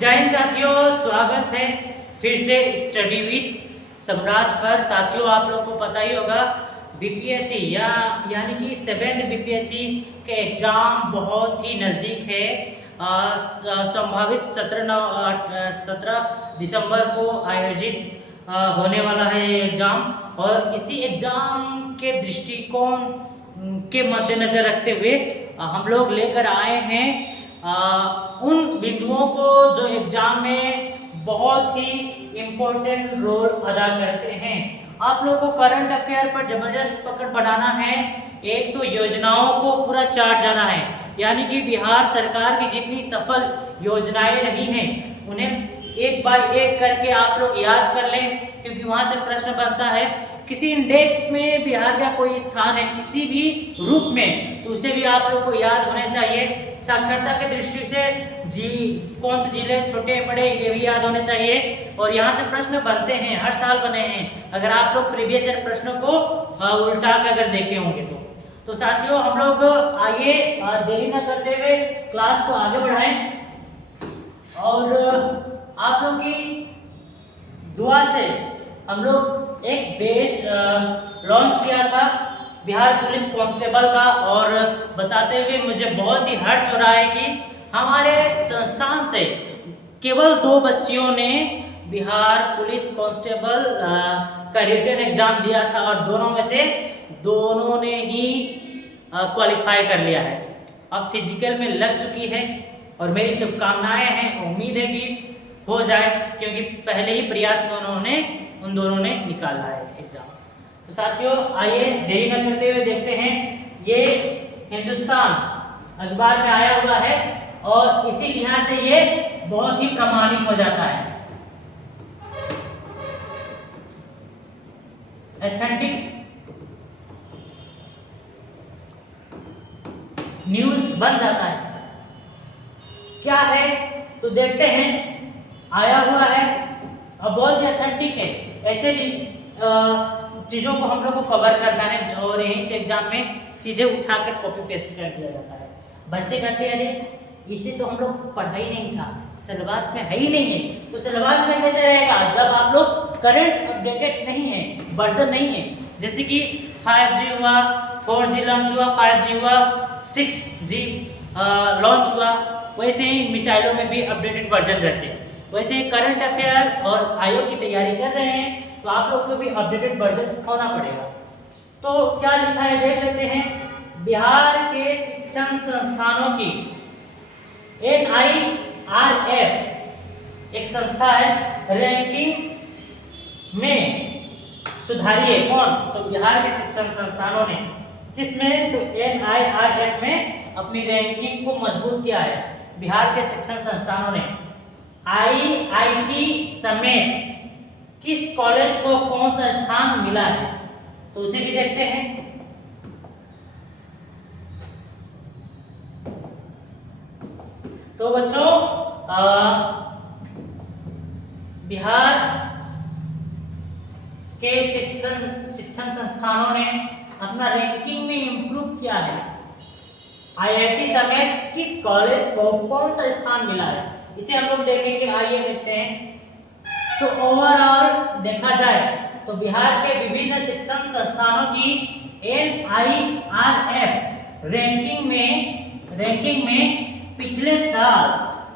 जय हिंद साथियों, स्वागत है फिर से स्टडी विथ सम्राट पर। साथियों, आप लोगों को पता ही होगा बीपीएससी यानी कि 7th बीपीएससी के एग्ज़ाम बहुत ही नज़दीक है। संभावित 17 दिसंबर को आयोजित होने वाला है ये एग्ज़ाम, और इसी एग्ज़ाम के दृष्टिकोण के मद्देनज़र रखते हुए हम लोग लेकर आए हैं उन बिंदुओं को जो एग्जाम में बहुत ही इम्पोर्टेंट रोल अदा करते हैं। आप लोगों को करंट अफेयर पर जबरदस्त पकड़ बनाना है। एक तो योजनाओं को पूरा चार्ट जाना है, यानी कि बिहार सरकार की जितनी सफल योजनाएं रही हैं उन्हें एक बाय एक करके आप लोग याद कर लें, क्योंकि वहां से प्रश्न बनता है किसी इंडेक्स में बिहार का कोई स्थान है किसी भी रूप में, तो उसे भी आप लोग को याद होने चाहिए। साक्षरता के दृष्टि से कौन से जिले छोटे बड़े ये भी याद होने चाहिए, और यहाँ से प्रश्न बनते हैं, हर साल बने हैं। अगर आप लोग प्रीवियस ईयर प्रश्नों को उल्टा कर अगर देखे होंगे तो साथियों हम लोग आइए देरी न करते हुए क्लास को आगे बढ़ाएं, और आप लोग की दुआ से हम लोग एक बैच लॉन्च किया था बिहार पुलिस कांस्टेबल का, और बताते हुए मुझे बहुत ही हर्ष हो रहा है कि हमारे संस्थान से केवल 2 बच्चियों ने बिहार पुलिस कांस्टेबल का रिटन एग्जाम दिया था, और दोनों में से दोनों ने ही क्वालिफाई कर लिया है। अब फिजिकल में लग चुकी है, और मेरी शुभकामनाएं हैं, उम्मीद है कि हो जाए, क्योंकि पहले ही प्रयास में उन दोनों ने निकाला है एग्जाम। तो साथियों आइए देरी न करते हुए देखते हैं। ये हिंदुस्तान अखबार में आया हुआ है, और इसी लिहाज से ये बहुत ही प्रामाणिक हो जाता है, ऑथेंटिक न्यूज बन जाता है। क्या है तो देखते हैं। आया हुआ है और बहुत ही ऑथेंटिक है। ऐसे चीज़ों को हम लोग को कवर करना है, और यहीं से एग्जाम में सीधे उठाकर कॉपी पेस्ट कर दिया जाता है। बच्चे कहते हैं अरे इसे तो हम लोग पढ़ा ही नहीं था, सिलेबस में है ही नहीं है। तो सिलेबस में कैसे रहेगा जब आप लोग करंट अपडेटेड नहीं है, वर्जन नहीं है। जैसे कि 5G हुआ, 4G लॉन्च हुआ, 5G हुआ, 6G लॉन्च हुआ, वैसे ही मिसाइलों में भी अपडेटेड वर्जन रहते हैं। वैसे ही करंट अफेयर और आयोग की तैयारी कर रहे हैं तो आप लोग को भी अपडेटेड वर्जन होना पड़ेगा। तो क्या लिखा है देख लेते हैं। बिहार के शिक्षण संस्थानों की NIRF एक संस्था है, रैंकिंग में सुधारिए। कौन? तो बिहार के शिक्षण संस्थानों ने किसमें? तो NIRF में अपनी रैंकिंग को मजबूत किया है बिहार के शिक्षण संस्थानों ने। IIT समेत किस कॉलेज को कौन सा स्थान मिला है, तो उसे भी देखते हैं। तो बच्चों बिहार के शिक्षण संस्थानों ने अपना रैंकिंग में इंप्रूव किया है। IIT समेत किस कॉलेज को कौन सा स्थान मिला है, इसे हम लोग देखेंगे। आइए देखते हैं। तो ओवरऑल देखा जाए तो बिहार के विभिन्न शिक्षण संस्थानों की NIRF रैंकिंग में पिछले साल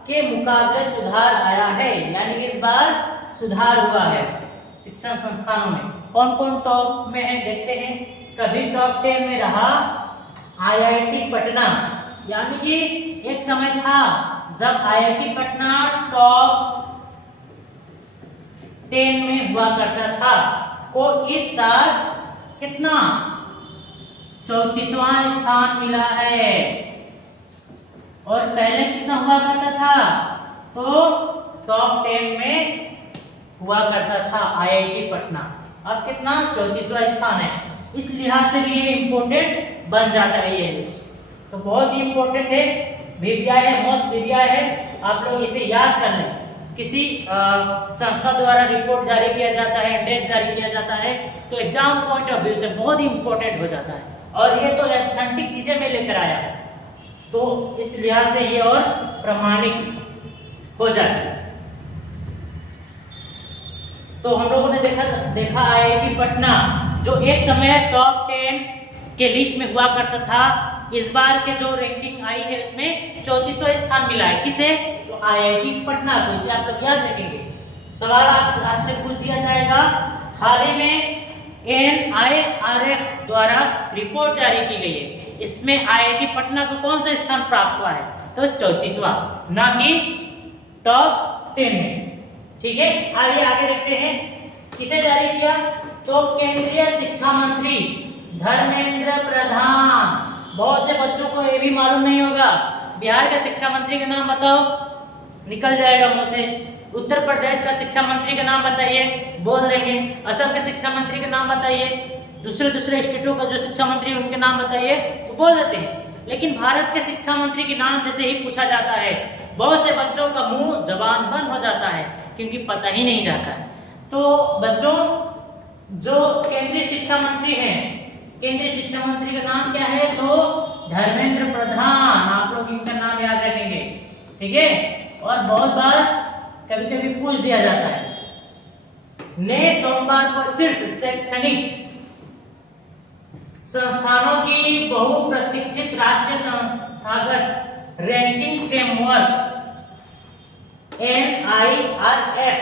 के मुकाबले सुधार आया है, यानी इस बार सुधार हुआ है शिक्षण संस्थानों में। कौन कौन टॉप में है देखते हैं। कभी टॉप 10 में रहा IIT पटना, यानी कि एक समय था जब IIT पटना टॉप 10 में हुआ करता था, को इस साल कितना 34वां स्थान मिला है, और पहले कितना हुआ करता था? तो टॉप 10 में हुआ करता था IIT पटना, अब कितना 34वां स्थान है। इस लिहाज से भी ये इम्पोर्टेंट बन जाता है ये न्यूज, तो बहुत ही इम्पोर्टेंट है। VBI है, मोस्ट VBI है, आप लोग इसे याद कर लें। किसी संस्था द्वारा रिपोर्ट जारी किया जाता है, इंडेक्स जारी किया जाता है, तो एग्जाम पॉइंट ऑफ व्यू से बहुत ही इम्पोर्टेंट हो जाता है, और ये तो ऑथेंटिक चीजें मैं लेकर आया, तो इस लिहाज से ये और प्रमाणिक हो जाती है। तो हम लोगों ने देखा IIT पटना जो एक समय टॉप 10 के लिस्ट में हुआ करता था, इस बार के जो रैंकिंग आई है उसमें 34वां स्थान मिला है। किसे? तो IIT पटना को। इसे आप लोग याद रखेंगे। सवाल आपसे पूछ दिया जाएगा, हाल ही में NIRF द्वारा रिपोर्ट जारी की गई है, इसमें IIT पटना को कौन सा स्थान प्राप्त हुआ है? तो 34वां, ना कि टॉप 10 में। ठीक है, आइए आगे देखते हैं किसे जारी किया। तो केंद्रीय शिक्षा मंत्री धर्मेंद्र प्रधान। बहुत से बच्चों को ये भी मालूम नहीं होगा, बिहार के शिक्षा मंत्री का नाम बताओ, निकल जाएगा मुंह से। उत्तर प्रदेश का शिक्षा मंत्री का नाम बताइए, बोल देंगे। असम के शिक्षा मंत्री का नाम बताइए, दूसरे स्टेटों का जो शिक्षा मंत्री उनके नाम बताइए, तो बोल देते हैं। लेकिन भारत के शिक्षा मंत्री के नाम जैसे ही पूछा जाता है, बहुत से बच्चों का मुंह जबान बंद हो जाता है, क्योंकि पता ही नहीं रहता है। तो बच्चों, जो केंद्रीय शिक्षा मंत्री हैं, केंद्रीय शिक्षा मंत्री का नाम क्या है? तो धर्मेंद्र प्रधान। आप लोग इनका नाम याद रखेंगे, ठीक है। और बहुत बार कभी कभी पूछ दिया जाता है। ने सोमवार को शीर्ष शैक्षणिक संस्थानों की बहुप्रतीक्षित राष्ट्रीय संस्थागत रैंकिंग फ्रेमवर्क NIRF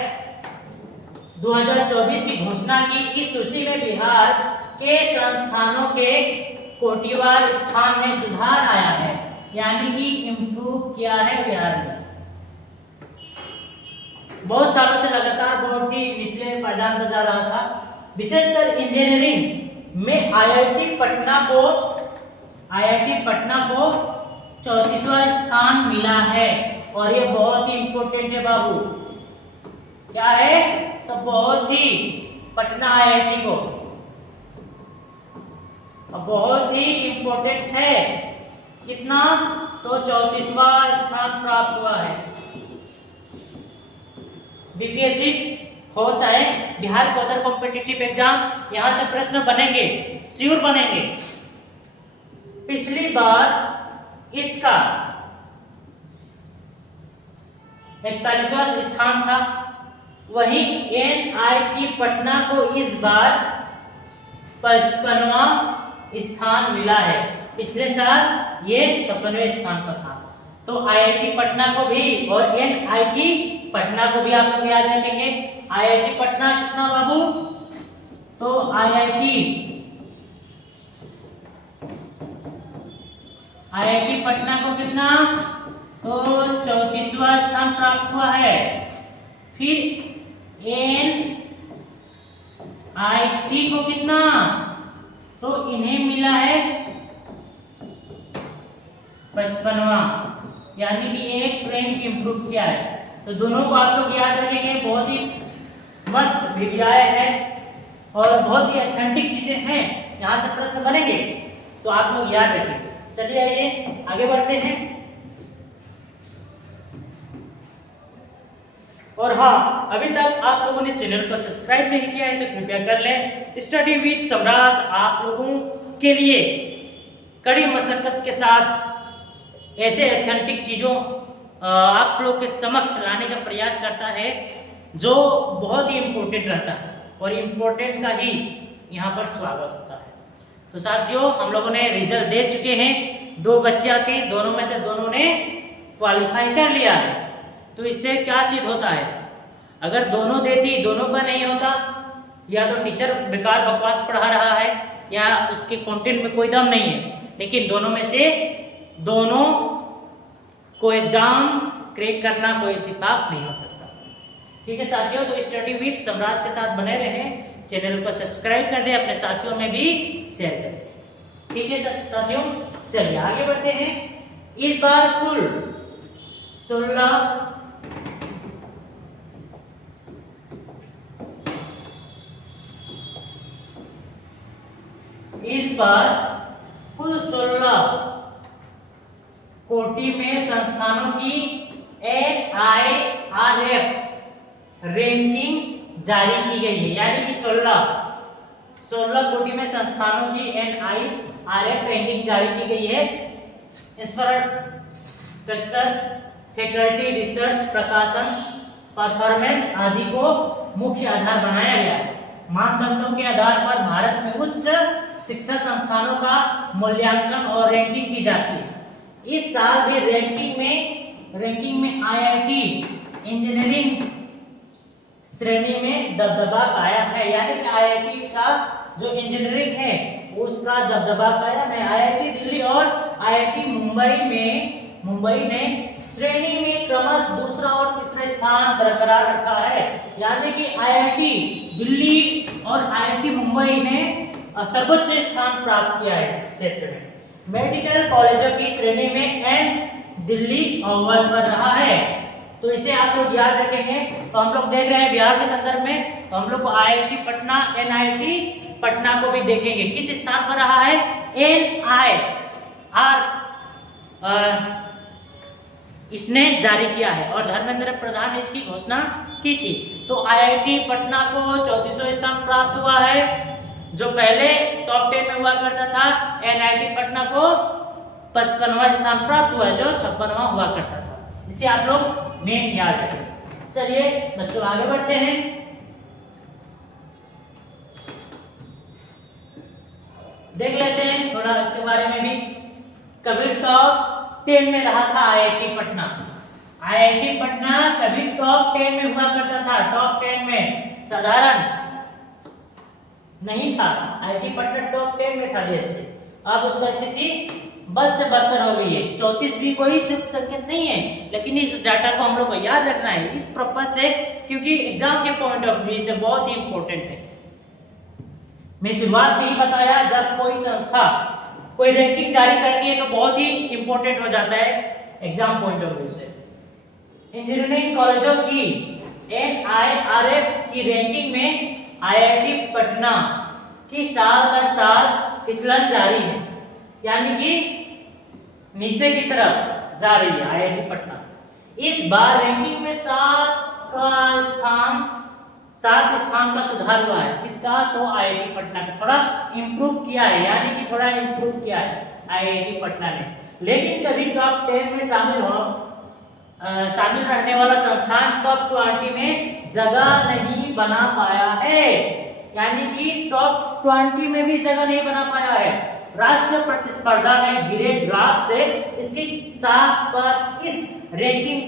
2024 की घोषणा की। इस सूची में बिहार के संस्थानों के कोटिवार स्थान में सुधार आया है, यानी कि इम्प्रूव किया है बिहार ने। बहुत सालों से लगातार बहुत ही निचले पायदान पर जा रहा था। विशेषकर इंजीनियरिंग में IIT पटना को 34वां स्थान मिला है, और ये बहुत ही इंपॉर्टेंट है बाबू। क्या है? तो बहुत ही पटना IIT को बहुत ही इंपॉर्टेंट है। कितना? तो 34वां स्थान प्राप्त हुआ है। बीपीएससी हो चाहे बिहार को अदर कॉम्पिटिटिव एग्जाम, यहां से प्रश्न बनेंगे, श्योर बनेंगे। पिछली बार इसका 41वां स्थान था, वहीं NIT पटना को इस बार 55वां स्थान मिला है। पिछले साल ये 56वें स्थान पर था। तो IIT पटना को भी और NIT पटना को भी आप लोग याद रखेंगे। IIT पटना कितना बाबू? तो IIT पटना को कितना? तो 34वां स्थान प्राप्त हुआ है। फिर NIT को कितना? तो इन्हें मिला है 55वां, यानी कि एक रैंक इंप्रूव किया है। तो दोनों को आप लोग याद रखेंगे। बहुत ही मस्त वीडियो है और बहुत ही ऑथेंटिक चीजें हैं, यहाँ से प्रश्न बनेंगे, तो आप लोग याद रखेंगे। चलिए आइए आगे बढ़ते हैं। और हाँ, अभी तक आप लोगों ने चैनल को सब्सक्राइब नहीं किया है तो कृपया कर लें। स्टडी विद सम्राज आप लोगों के लिए कड़ी मशक्कत के साथ ऐसे ऑथेंटिक चीजों आप लोग के समक्ष लाने का प्रयास करता है जो बहुत ही इम्पोर्टेंट रहता है, और इम्पोर्टेंट का ही यहाँ पर स्वागत होता है। तो साथियों, हम लोगों ने रिजल्ट दे चुके हैं। 2 बच्चियां थी, दोनों में से दोनों ने क्वालिफाई कर लिया है। तो इससे क्या सिद्ध होता है? अगर दोनों देती, दोनों का नहीं होता, या तो टीचर बेकार बकवास पढ़ा रहा है या उसके कंटेंट में कोई दम नहीं है। लेकिन दोनों में से दोनों को एग्जाम क्रैक करना कोई इत्तेफाक नहीं हो सकता। ठीक है साथियों, तो स्टडी विद सम्राज के साथ बने रहें। चैनल को सब्सक्राइब कर दें, अपने साथियों में भी शेयर कर दें। ठीक है साथियों, चलिए आगे बढ़ते हैं। इस बार कुल 16 कोटि में संस्थानों की NIRF रैंकिंग जारी की गई है, यानी कि 16 कोटि में संस्थानों की NIRF रैंकिंग जारी की गई है। इंफ्रास्ट्रक्चर फैकल्टी, रिसर्च, प्रकाशन, परफॉर्मेंस आदि को मुख्य आधार बनाया गया है। मानदंडों के आधार पर भारत में उच्च शिक्षा संस्थानों का मूल्यांकन और रैंकिंग की जाती है। इस साल भी रैंकिंग में आईआईटी इंजीनियरिंग श्रेणी में दबदबा कायम है, यानी कि आईआईटी का जो इंजीनियरिंग है उसका दबदबा कायम है। आईआईटी दिल्ली और आईआईटी मुंबई ने श्रेणी में क्रमशः दूसरा और तीसरा स्थान बरकरार रखा है, यानी कि आईआईटी दिल्ली और आईआईटी मुंबई ने सर्वोच्च स्थान प्राप्त किया है इस क्षेत्र में। मेडिकल कॉलेजों की श्रेणी में एम्स दिल्ली अव्वल पर रहा है, तो इसे आप लोग याद रखेंगे। तो हम लोग देख रहे हैं बिहार के संदर्भ में, तो हम लोग को आईआईटी पटना, एनआईटी पटना को भी देखेंगे किस स्थान पर रहा है। NIR इसने जारी किया है और धर्मेंद्र प्रधान ने इसकी घोषणा की थी। तो आईआईटी पटना को 34वां स्थान प्राप्त हुआ है, जो पहले टॉप 10 में हुआ करता था। एनआईटी पटना को 55वां स्थान प्राप्त हुआ है, जो 56वां हुआ करता था। इसे आप लोग मेन याद रखें। चलिए बच्चों आगे बढ़ते हैं। देख लेते हैं थोड़ा इसके बारे में भी। कभी टॉप 10 में रहा था आईआईटी पटना। आईआईटी पटना कभी टॉप 10 में हुआ करता था, टॉप 10 में साधारण नहीं था। आईआईटी पटना टॉप 10 में था देश के, अब उसका स्थिति बद से बदतर हो गई है। 34 भी कोई शुभ संकेत नहीं है, लेकिन इस डाटा को हम लोग को याद रखना है इस पर्पज से, क्योंकि एग्जाम के पॉइंट ऑफ व्यू से बहुत ही इंपॉर्टेंट है। मैं शुरुआत में ही बताया, जब कोई संस्था कोई रैंकिंग जारी करती है तो बहुत ही इंपॉर्टेंट हो जाता है एग्जाम पॉइंट ऑफ व्यू से। इंजीनियरिंग कॉलेजों की NIRF की रैंकिंग में आईआईटी पटना की साल दर साल फिसलन जारी है, यानी कि नीचे की तरफ जा रही है आईआईटी पटना। इस बार रैंकिंग में 7 स्थान का सुधार हुआ है। किसका? तो आईआईटी पटना का थोड़ा इंप्रूव किया है, यानी कि थोड़ा इंप्रूव किया है आईआईटी पटना ने। लेकिन कभी टॉप 10 में शामिल रहने वाला संस्थान टॉप 20 में जगह नहीं बना पाया है, यानी कि टॉप 20 में भी जगह नहीं बना पाया है। राष्ट्रीय प्रतिस्पर्धा में गिरे ग्राफ से इसकी साख पर इस रैंकिंग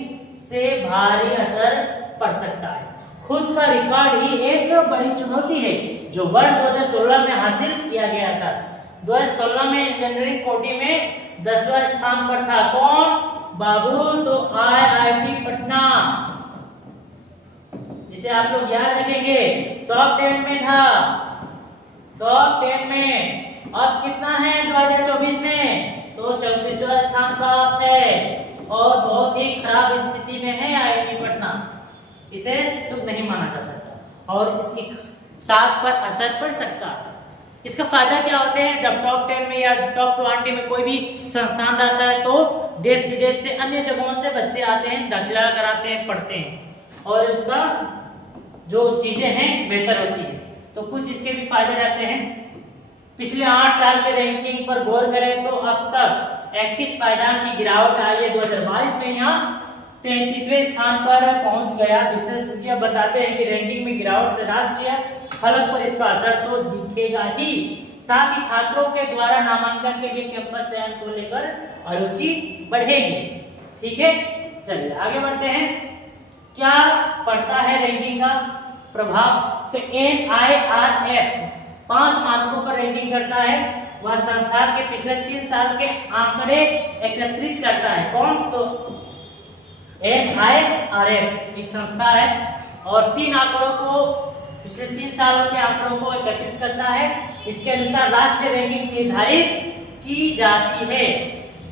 से भारी असर पड़ सकता है। खुद का रिकॉर्ड ही एक बड़ी चुनौती है जो वर्ष 2016 में हासिल किया गया था। 2016 में इंजीनियरिंग कोटि में 10वां स्थान पर था। कौन? बाबू, तो आईआईटी पटना। इसे आप लोग याद रखेंगे, टॉप 10 में था, टॉप 10 में। अब कितना है 2024 में? तो 34वां स्थान प्राप्त है और बहुत ही खराब स्थिति में है आईआईटी पटना। इसे शुभ नहीं माना जा सकता और इसकी साख पर असर पड़ सकता है। इसका फायदा क्या होते हैं? जब टॉप 10 में या टॉप 20 में कोई भी संस्थान रहता है तो देश विदेश से अन्य जगहों से बच्चे आते हैं, दाखिला कराते हैं, पढ़ते हैं और उसका जो चीजें हैं बेहतर होती है। तो कुछ इसके भी फायदे रहते हैं। पिछले 8 साल के रैंकिंग पर गौर करें तो अब तक 31 पायदान की गिरावट आई है। 2022 में यहाँ 33वें स्थान पर पहुंच गया। विशेषज्ञ बताते हैं कि रैंकिंग में गिरावट से राष्ट्रीय फलक पर इसका असर तो दिखेगा ही, साथ ही छात्रों के द्वारा नामांकन के लिए कैंपस चयन को लेकर अरुचि बढ़ेगी। ठीक है, चलिए आगे बढ़ते हैं। क्या पड़ता है रैंकिंग का प्रभाव? तो NIRF 5 मानकों पर रैंकिंग करता है। वह संस्थान के पिछले 3 साल के आंकड़े एकत्रित करता है। कौन? तो NIRF एक संस्था है और 3 आंकड़ों को, पिछले 3 सालों के आंकड़ों को एकत्रित करता है। इसके अनुसार राष्ट्रीय रैंकिंग निर्धारित की जाती है।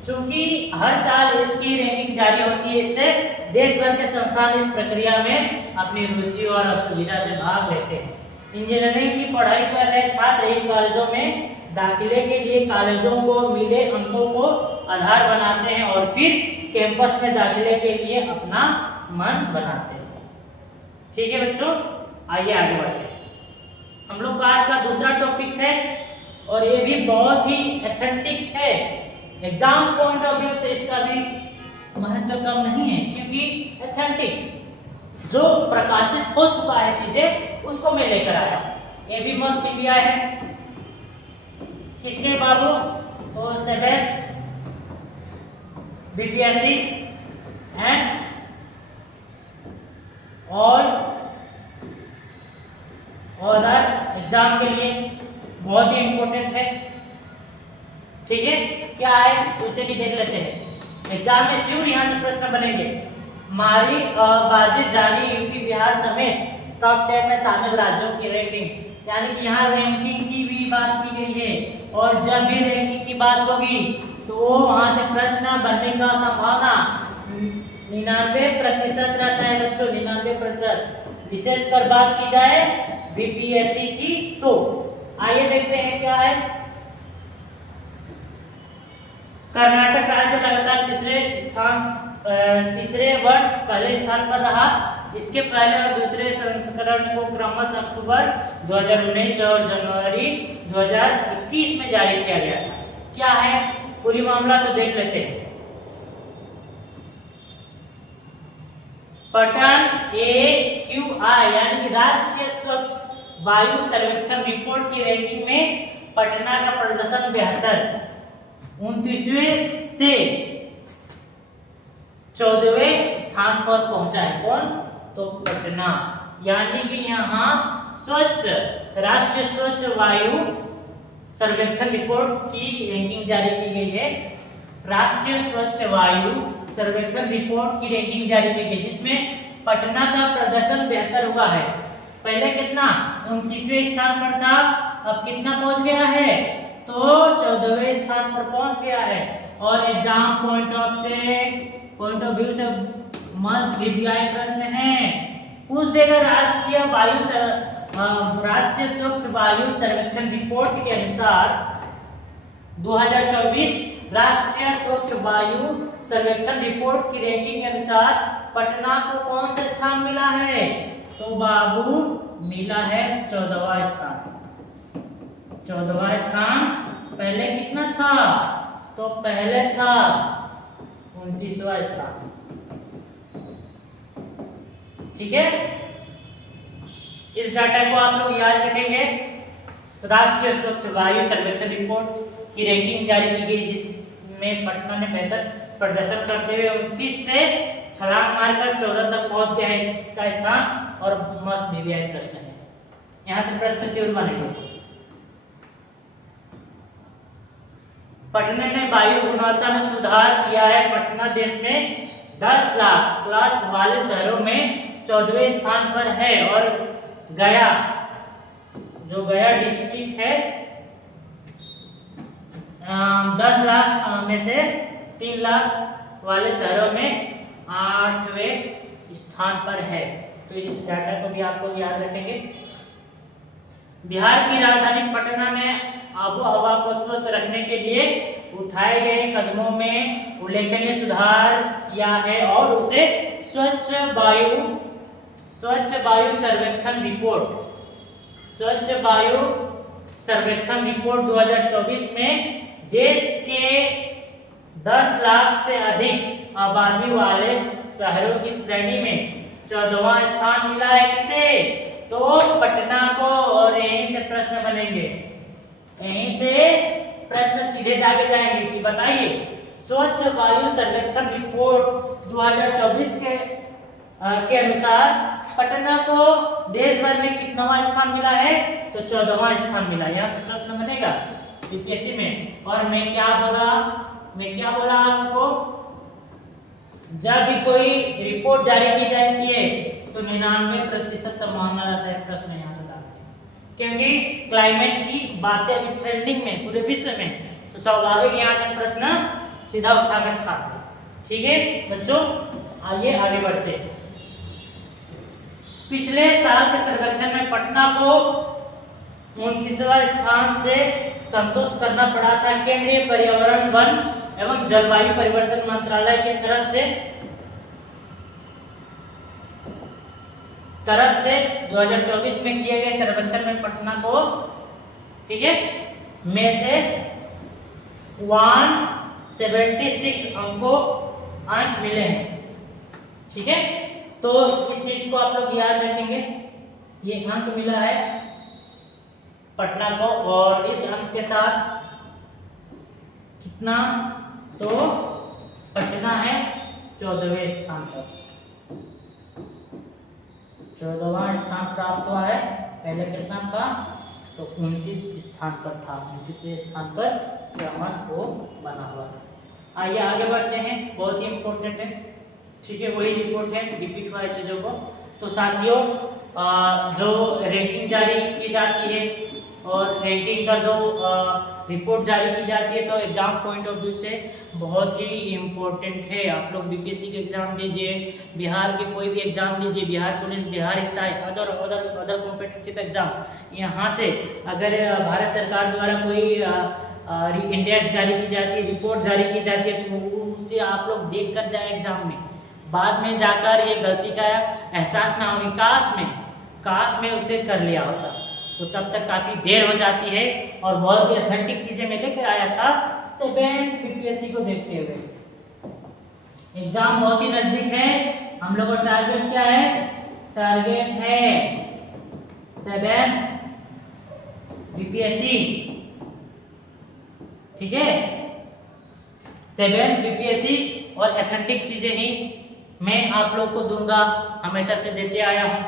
चूंकि हर साल इसकी रैंकिंग जारी होती है, इससे देश भर के संस्थान इस प्रक्रिया में अपनी रुचि और सुविधा से भाग लेते हैं। इंजीनियरिंग की पढ़ाई कर रहे छात्र इन कॉलेजों में दाखिले के लिए कॉलेजों को मिले अंकों को आधार बनाते हैं और फिर कैंपस में दाखिले के लिए अपना मन बनाते हैं। ठीक है बच्चों, आइए आगे बढ़ते हैं। हम लोग का आज का दूसरा टॉपिक है और ये भी बहुत ही ऑथेंटिक है। एग्जाम पॉइंट ऑफ व्यू से इसका भी महत्व कम नहीं है, क्योंकि ऑथेंटिक जो प्रकाशित हो चुका है चीजें उसको मैं लेकर आया। ये भी मस्ट पीबीआई है किसके बाबू? तो 7th BPSC and all other exam के लिए बहुत ही इंपॉर्टेंट है। ठीक है, क्या है उसे भी देख लेते हैं। एग्जाम में श्योर यहाँ से प्रश्न बनेंगे। मारी बाजी जारी यूपी बिहार समेत टॉप 10 में शामिल राज्यों की रैंकिंग, यानी कि यहाँ रैंकिंग की भी बात की गई है, और जब भी रैंकिंग की बात होगी तो वहां से प्रश्न बनने का संभावना 99% रहता है बच्चों, 99%। विशेषकर बात की जाए बीपीएससी की तो आइए देखते हैं क्या है। कर्नाटक राज्य लगातार तीसरे वर्ष पहले स्थान पर रहा। इसके पहले और दूसरे संस्करण को क्रमशः अक्टूबर 2019 और जनवरी 2021 में जारी किया गया था। क्या है पूरी मामला तो देख लेते हैं। पटन AQI यानी कि राष्ट्रीय स्वच्छ वायु सर्वेक्षण रिपोर्ट की रैंकिंग में पटना का प्रदर्शन बेहतर 29वें से 14वें स्थान पर पहुंचा है। कौन? तो पटना, यानी कि यहाँ स्वच्छ राष्ट्रीय स्वच्छ वायु सर्वेक्षण रिपोर्ट की रैंकिंग जारी की गई है। राष्ट्रीय स्वच्छ वायु सर्वेक्षण रिपोर्ट की रैंकिंग जारी की गई, जिसमें पटना का प्रदर्शन बेहतर हुआ है। पहले कितना 29वें स्थान पर था, अब कितना पहुंच गया है? तो 14वें स्थान पर पहुंच गया है। और एग्जाम पॉइंट ऑफ व्यू से मस्त बीपीआई प्रश्न है, पूछ देगा राष्ट्रीय स्वच्छ वायु सर्वेक्षण रिपोर्ट के अनुसार 2024 राष्ट्रीय स्वच्छ वायु सर्वेक्षण रिपोर्ट की रैंकिंग के अनुसार पटना को कौन सा स्थान मिला है? तो बाबू मिला है 14वां स्थान। 14वां स्थान पहले कितना था? तो पहले था 29वां स्थान। ठीक है, इस डाटा को आप लोग याद रखेंगे। राष्ट्रीय स्वच्छ वायु सर्वेक्षण रिपोर्ट की रैंकिंग जारी की गई, जिसमें पटना ने बेहतर प्रदर्शन करते हुए 29 से छलांग मारकर 14 तक पहुंच गया है इसका स्थान। और मस्त बीपीआई प्रश्न है, यहां से प्रश्न शेड्यूल बनेंगे। पटना ने वायु गुणवत्ता में सुधार किया है। पटना देश में 10 लाख प्लस वाले शहरों में 14वें स्थान पर है, और गया जो गया डिस्ट्रिक्ट है 10 लाख में से 3 लाख वाले शहरों में 8वें स्थान पर है। तो इस डाटा को भी आप लोग याद रखेंगे। बिहार की राजधानी पटना ने आबोहवा को स्वच्छ रखने के लिए उठाए गए कदमों में उल्लेखनीय सुधार किया है, और उसे स्वच्छ वायु सर्वेक्षण रिपोर्ट 2024 में देश के 10 लाख से अधिक आबादी वाले शहरों की श्रेणी में 14वां स्थान मिला है। किसे? तो पटना को। और यहीं से प्रश्न बनेंगे, यहीं से प्रश्न सीधे आगे जाएंगे कि बताइए स्वच्छ वायु सर्वेक्षण रिपोर्ट 2024 के अनुसार पटना को देश भर में कितनावां स्थान मिला है? तो 14वां स्थान मिला। यहाँ से प्रश्न बनेगा यूपीएससी में। और मैं क्या बोला आपको? जब भी कोई रिपोर्ट जारी की जाती है तो 99% संभावना रहता है प्रश्न यहाँ से डालते हैं, क्योंकि क्लाइमेट की बातें अभी ट्रेंडिंग में पूरे विश्व में, तो स्वाभाविक यहाँ से प्रश्न सीधा उठाकर छापते हैं। ठीक है बच्चों, आइए आगे बढ़ते हैं। पिछले साल के सर्वेक्षण में पटना को 29वां स्थान से संतोष करना पड़ा था। केंद्रीय पर्यावरण वन एवं जलवायु परिवर्तन मंत्रालय की तरफ से 2024 में किए गए सर्वेक्षण में पटना को, ठीक है, में से 176 अंक मिले हैं। ठीक है, तो इस चीज को आप लोग याद रखेंगे, ये अंक मिला है पटना को, और इस अंक के साथ कितना, तो पटना है 14वें स्थान पर, 14वां स्थान प्राप्त हुआ है। पहले कितना था, तो 29 स्थान पर था, 29वें स्थान पर क्रमश वो बना हुआ था। आइए आगे बढ़ते हैं, बहुत ही इंपॉर्टेंट है। ठीक है, वही रिपोर्ट है, रिपीट हुआ है चीजों को। तो साथियों, जो रैंकिंग जारी की जाती है और रैंकिंग का जो रिपोर्ट जारी की जाती है, तो एग्जाम पॉइंट ऑफ व्यू से बहुत ही इम्पोर्टेंट है। आप लोग बीपीएससी के एग्जाम दीजिए, बिहार के कोई भी एग्जाम दीजिए, Bihar police, Bihar SI, other competitive exam, यहाँ से अगर भारत सरकार द्वारा कोई इंडेक्स जारी की जाती है, रिपोर्ट जारी की जाती है, तो उससे आप लोग देख कर जाए एग्जाम में, बाद में जाकर ये गलती का एहसास ना हो, काश में उसे कर लिया होता, तो तब तक काफी देर हो जाती है। और बहुत ही ऑथेंटिक चीजें मैं लेकर आया था 7th बीपीएससी को देखते हुए। एग्जाम बहुत ही नजदीक है, हम लोग का टारगेट क्या है, टारगेट है 7th बीपीएससी। ठीक है, 7th बीपीएससी और ऑथेंटिक चीजें ही मैं आप लोग को दूंगा, हमेशा से देते आया हूं।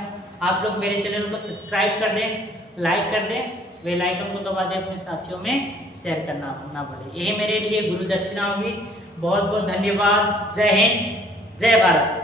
आप लोग मेरे चैनल को सब्सक्राइब कर दें, लाइक कर दें, बेल आइकन को दबा दें, अपने साथियों में शेयर करना ना भूलें। यही मेरे लिए गुरु दक्षिणा होगी। बहुत बहुत धन्यवाद। जय हिंद, जय भारत।